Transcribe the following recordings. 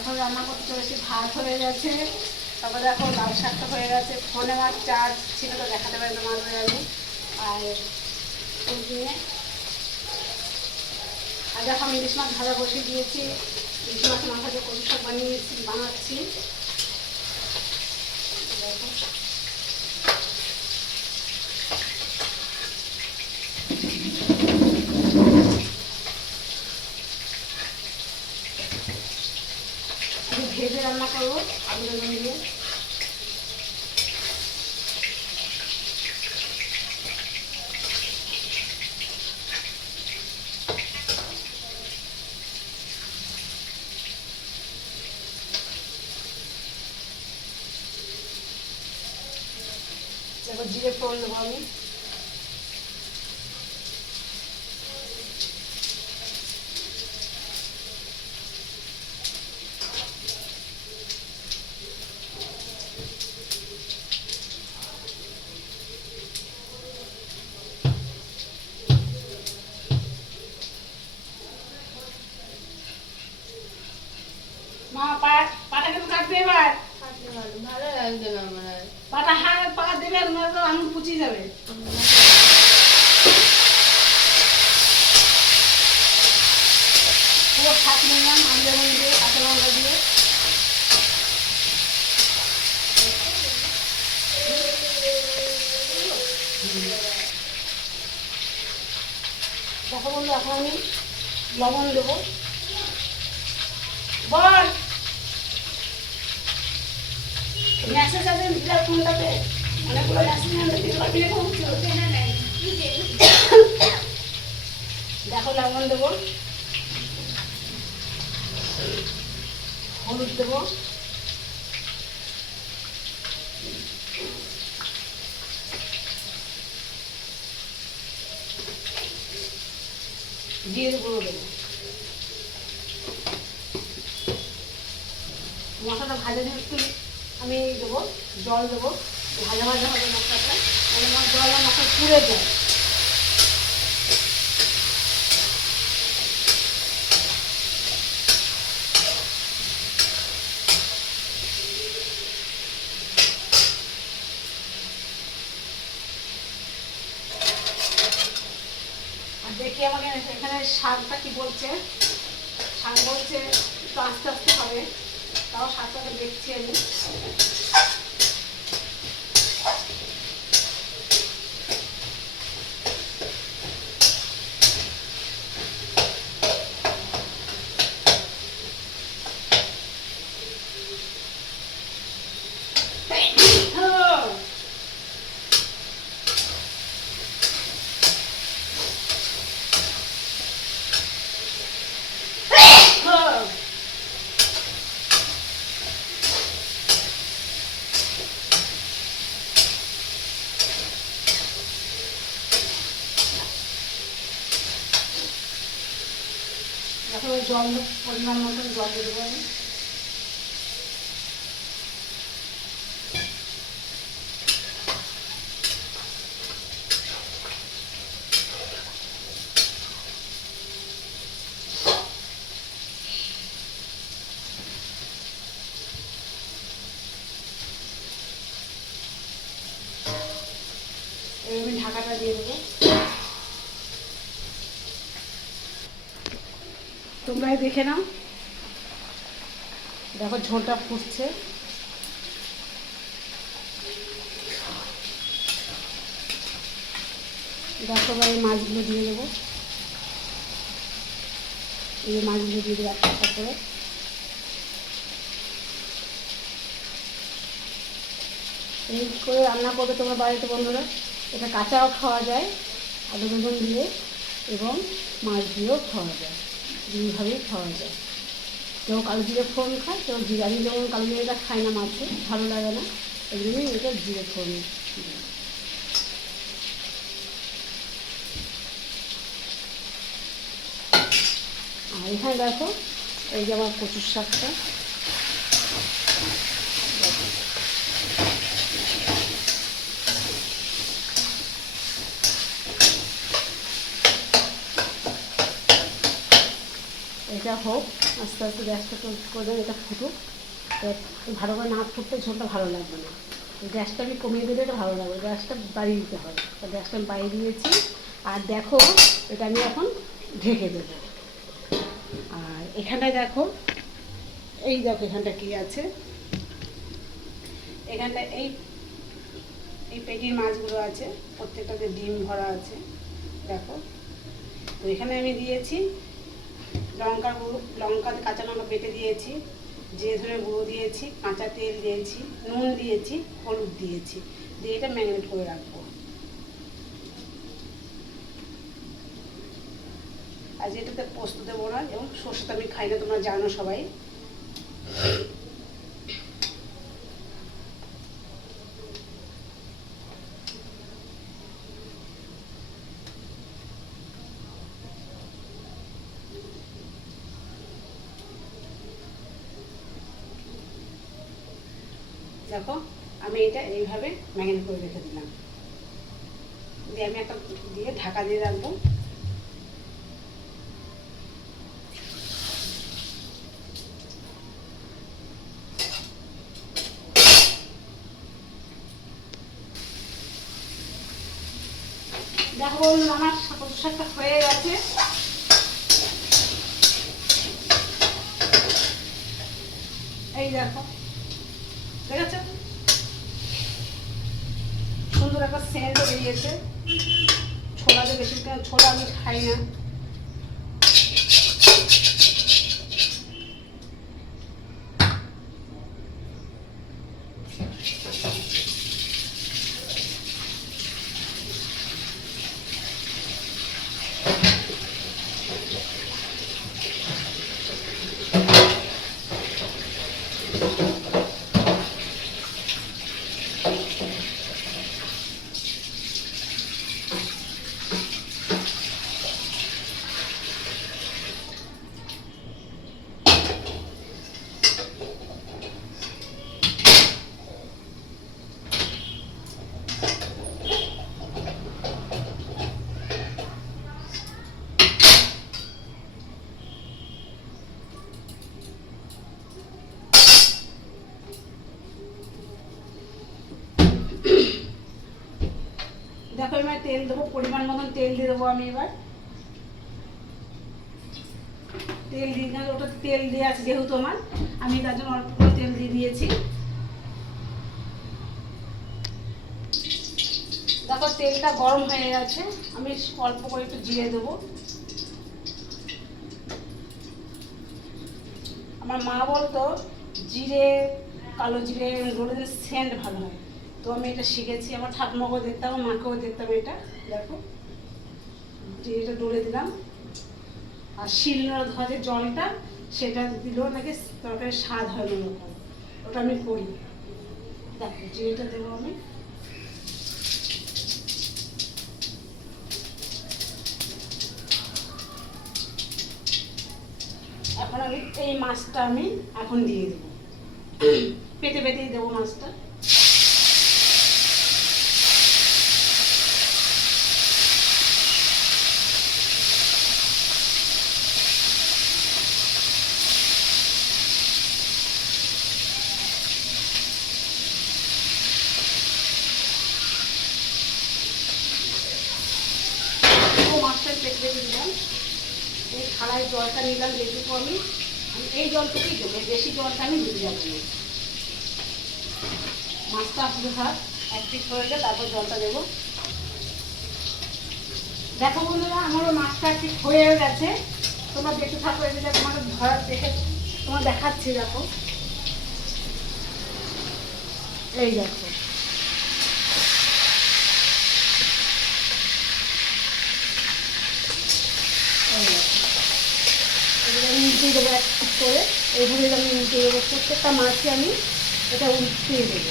এখন রান্না করতে চলেছি, ভাত হয়ে গেছে। তারপর দেখো লাল শাকটা হয়ে গেছে। ফোনে আমার চার্জ ছিল তো দেখাতে পারি মাঝে আমি আর নিয়ে আর দেখো আমি ইলিশ মাছ ভাজা বসে দিয়েছি। ইলিশ মাছ মাথা কচু শাক বানিয়েছি, বানাচ্ছি দেখো আমি ভেজে রান্না করব আলু বেগুন দিয়ে দেখো জিরে ফোড়ন দেবো আমি মা পা পাটা কেন কাটবে এবার ভালো পা দেবে নয়তো আঙুল পুচিয়ে যাবে। পুরো শাক নিলাম লঙ্কা দিয়ে দেখো বন্ধু, এখন আমি লবণ দেবো। বল! মেসেজ আছে দিলার ফোনটাতে। অনেকগুলো মেসেজ আমি বিয়ে করছি দেখো লবণ দেবো। হলুদ দেবো। জিরে গুঁড়ো দেবো। মশলাটা ভাজা দিয়ে একটু আমি দেবো, জল দেবো, ভাজা ভাজা হবে মশলাটা আমার জল আর মশলা পুড়ে আর দেখি আমাকে এখানে শাকটা কি বলছে। শাক বলছে একটু আস্তে আস্তে হবে। তাও শাকটা তো দেখছি আমি Oh! এখন জল পরিমাণ মতন জল দিয়ে দেবো আমি। আমি ঢাকাটা দিয়ে দেবো। তোমরাই দেখে নাও। দেখো, ঝোলটা ফুটছে। দেখো এই মাছগুলো দিয়ে দেবো। এই মাছগুলো দিয়ে দেবো একটা করে। এই করে রান্না করবে তোমার বাড়িতে বন্ধুরা। এটা কাঁচাও খাওয়া যায় আলু বেগুন দিয়ে এবং মাছ দিয়েও খাওয়া যায়। দুইভাবেই খাওয়া যায়। কেউ কালো জিরে ফোড়ন খায় কেউ জিরা আমি যেমন কালো জিরেটা খায় না মাছে, ভালো লাগে না, এই জন্যই এটা জিরে ফোড়ন। আর এখানে দেখো, এই যে আমার কচুর শাকটা। এটা হোক, আস্তে আস্তে গ্যাসটা একটু করে এটা ফুটুক। ভালো করে না ফুটতে ঝোলটা ভালো লাগবে না। গ্যাসটা আমি কমিয়ে দিলে এটা ভালো লাগবে, গ্যাসটা বাড়িয়ে দিতে হবে। তো গ্যাসটা আমি বাড়িয়ে দিয়েছি। আর দেখো, এটা আমি এখন ঢেকে দেবো। আর এখানটায় দেখো, এই দেখো এখানটা কি আছে। এখানটা এই এই পেটির মাছগুলো আছে, প্রত্যেকটাতে ডিম ভরা আছে। দেখো, তো এখানে আমি দিয়েছি লঙ্কা গুঁড়ো, লঙ্কা কাঁচা লঙ্কা বেটে দিয়েছি যে ধরে গুঁড়ো দিয়েছি, কাঁচা তেল দিয়েছি, নুন দিয়েছি, হলুদ দিয়েছি, দিয়ে এটা ম্যাগনেট করে রাখব। আর এটাতে পোস্ত দেবো না, এবং সর্ষে তো আমি খাই না, তোমরা জানো সবাই। দেখো, আমি এটা এইভাবে ম্যাগনেট করে রেখে দিলাম। দিয়ে আমি একটা দিয়ে ঢাকা দিয়ে রাখব। দেখো আমার শাকটা হয়ে গেছে। এই দেখো। দেখেছ সুন্দর একটা সেন্ট বেরিয়েছে। ছোলাতে বেশি করে- ছোলা আমি খাই না দেখো এবার তেল দেবো পরিমাণ মতন তেল দিয়ে দেবো আমি এবার। তেল দিয়ে দিলাম, ওটা তেল দিয়ে আছে যেহেতু আমার আমি তার জন্য অল্প করে তেল দিয়ে দিয়েছি। দেখো তেলটা গরম হয়ে গেছে আমি অল্প করে একটু জিরে দেবো। আমার মা বলতো জিরে কালো জিরে রোলে দিলে সেন্ট ভালো হয়। তো আমি এটা শিখেছি আমার ঠাকুমাকেও দেখতাম মাকেও দেখতাম এটা দেখো। জিরেটা ডলে দিলাম। আর শিলনোড়া ধোয়া যে জলটা সেটা দিলেও নাকি তরকারির স্বাদ হয় অন্যরকম। ওটা আমি করি। দেখো জিরেটা দেবো আমি। এখন আমি এই মাছটা আমি এখন দিয়ে দেবো। পেতে পেতেই দেবো মাছটা পুরো মাছটা পেতে পেতে দিলাম এই থালায় জলটা নিলাম যেটুকু আমি এই জলটুকুই দেবো বেশি জলটা আমি দিতে যাব মাছটা আসলে হাত, এক পিস হয়ে গেলে তারপর জলটা দেবো। দেখো বন্ধুরা, আমারও মাছটা ঠিক হয়ে গেছে। তোমরা দেখতে থাকো এদিকে তোমাকে ধরা দেখে তোমার দেখাচ্ছি, দেখো। এই দেখো এই দেখো এগুলো আমি উল্টিয়ে দেবো এক করে। এইভাবে আমি উল্টিয়ে দেবো, প্রত্যেকটা মাছই আমি এটা উল্টিয়ে দেবো।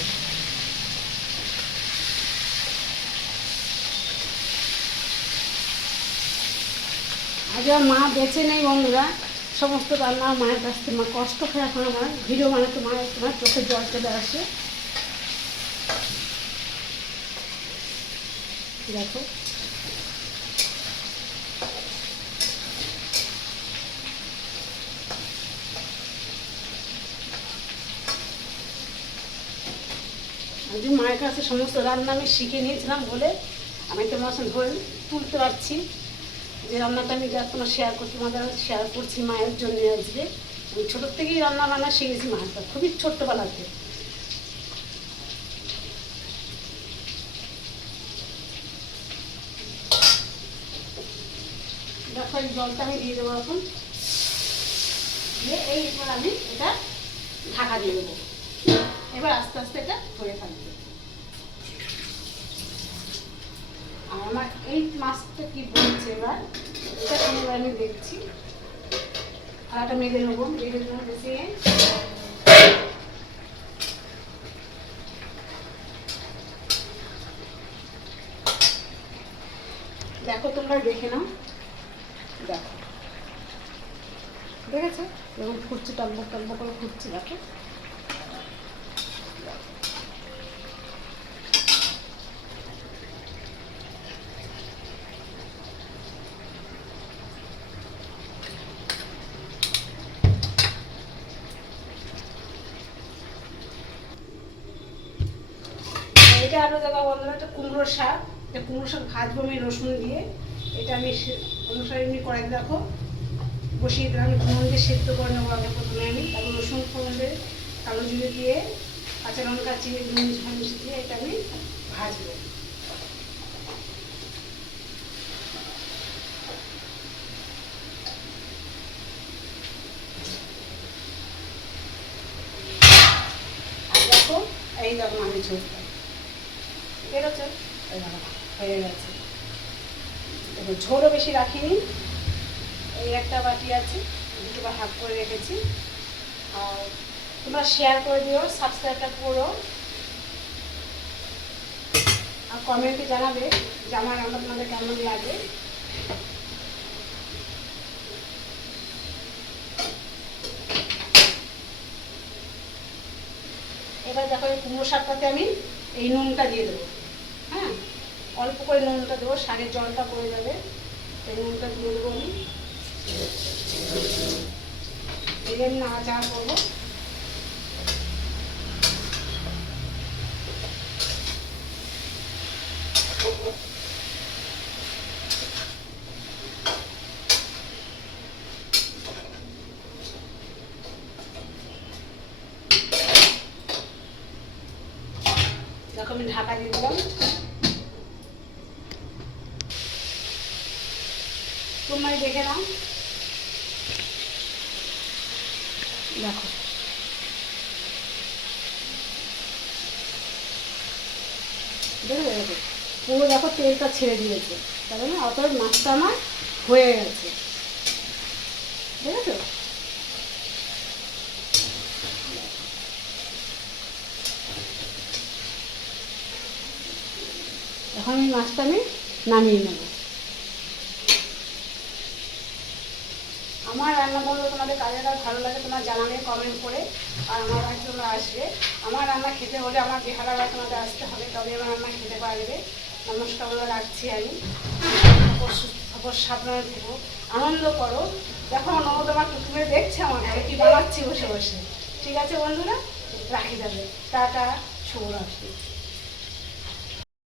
আগে মা বেঁচে নেই বন্ধুরা, সমস্ত রান্না মায়ের কাছ থেকে, মা কষ্ট করে এখন আমার, ভিডিও বানাতে মায়ের তোমার চোখে জল চলে আসে। দেখো আমি যে মায়ের কাছে সমস্ত রান্না আমি শিখে নিয়েছিলাম বলে আমি তোমার সঙ্গে ধরে তুলতে পারছি, যে রান্নাটা আমি যা তোমার শেয়ার করছি, তোমাদের শেয়ার করছি মায়ের জন্য আজকে। আমি ছোটোর থেকেই রান্না বান্না শিখেছি মায়ের খুবই ছোট্টবেলাতে। দেখো, এই জলটা আমি দিয়ে দেবো এখন। দিয়ে এই এবার আমি এটা ঢাকা দিয়ে দেবো। এবার আস্তে আস্তে এটা হয়ে থাকবে আর আমার এই মাছটা কি বলছে এবার? এটা এবার আমি দেখছি। আর একটা মেলে নেব মেলে নেব বেশি দেখো তোমরা দেখে নাও। দেখো। দেখেছ এবং ফুটছে টকবক টকবক করে ফুটছে দেখো। এটা আরও দেখো বন্ধুরা একটা কুমড়ো শাক। এটা কুমড়ো শাক ভাজবো আমি রসুন দিয়ে। এটা আমি অনুসারে এমনি কড়াই দেখো। বসিয়ে দিলাম, আমি ফোড়ন দিয়ে সেদ্ধ করে নেব আগে প্রথমে আমি। তারপর রসুন ফোড়ন দিয়ে, কালো জিরে দিয়ে, কাঁচা লঙ্কা, চিনি নুন ঝামিশ দিয়ে এটা আমি ভাজবো। আর এই দেখো আমি ঝোলটা। বেরোচ্ছে হয়ে গেছে। দেখো ঝোলও বেশি রাখিনি। এই একটা বাটি আছে, দুটো বা হাফ করে রেখেছি। আর তোমরা শেয়ার করে দিও সাবস্ক্রাইবটা করো। আর কমেন্টে জানাবে যে আমার রান্না তোমাদের কেমন লাগে। এবার দেখো এই কুমড়ো শাকটাতে আমি এই নুনটা দিয়ে দেবো। হ্যাঁ। অল্প করে নুনটা দেবো শাকের জলটা পড়ে যাবে। এই নুনটা দিয়ে দেবো আমি। দিয়ে আমি নাড়াচাড়া করব। ঢাকা দিয়ে দিলাম তোমরা দেখে নাও দেখো। পুরো দেখো তেলটা ছেড়ে দিয়েছে। তার মানে অতএব মাছটা আমার হয়ে গেছে। এখন এই মাছটা আমি নামিয়ে নেব। আমার রান্না করলে তোমাদের কাজে কাজ ভালো লাগে তোমরা জানাবে কমেন্ট করে। আর আমার বাড়িতে তোমরা আসবে। আমার রান্না খেতে হলে আমার বিহারা বাড়ি তোমাদের আসতে হবে, তবে আমার রান্না খেতে পারবে। নমস্কার রাখছি আমি। সাবধানে থেকো। আনন্দ করো। দেখো নমদ আমার টুকুরে দেখছে আমার কি বানাচ্ছি বসে বসে। ঠিক আছে বন্ধুরা? রাখি যাবে টাটা, শুভরাত্রি।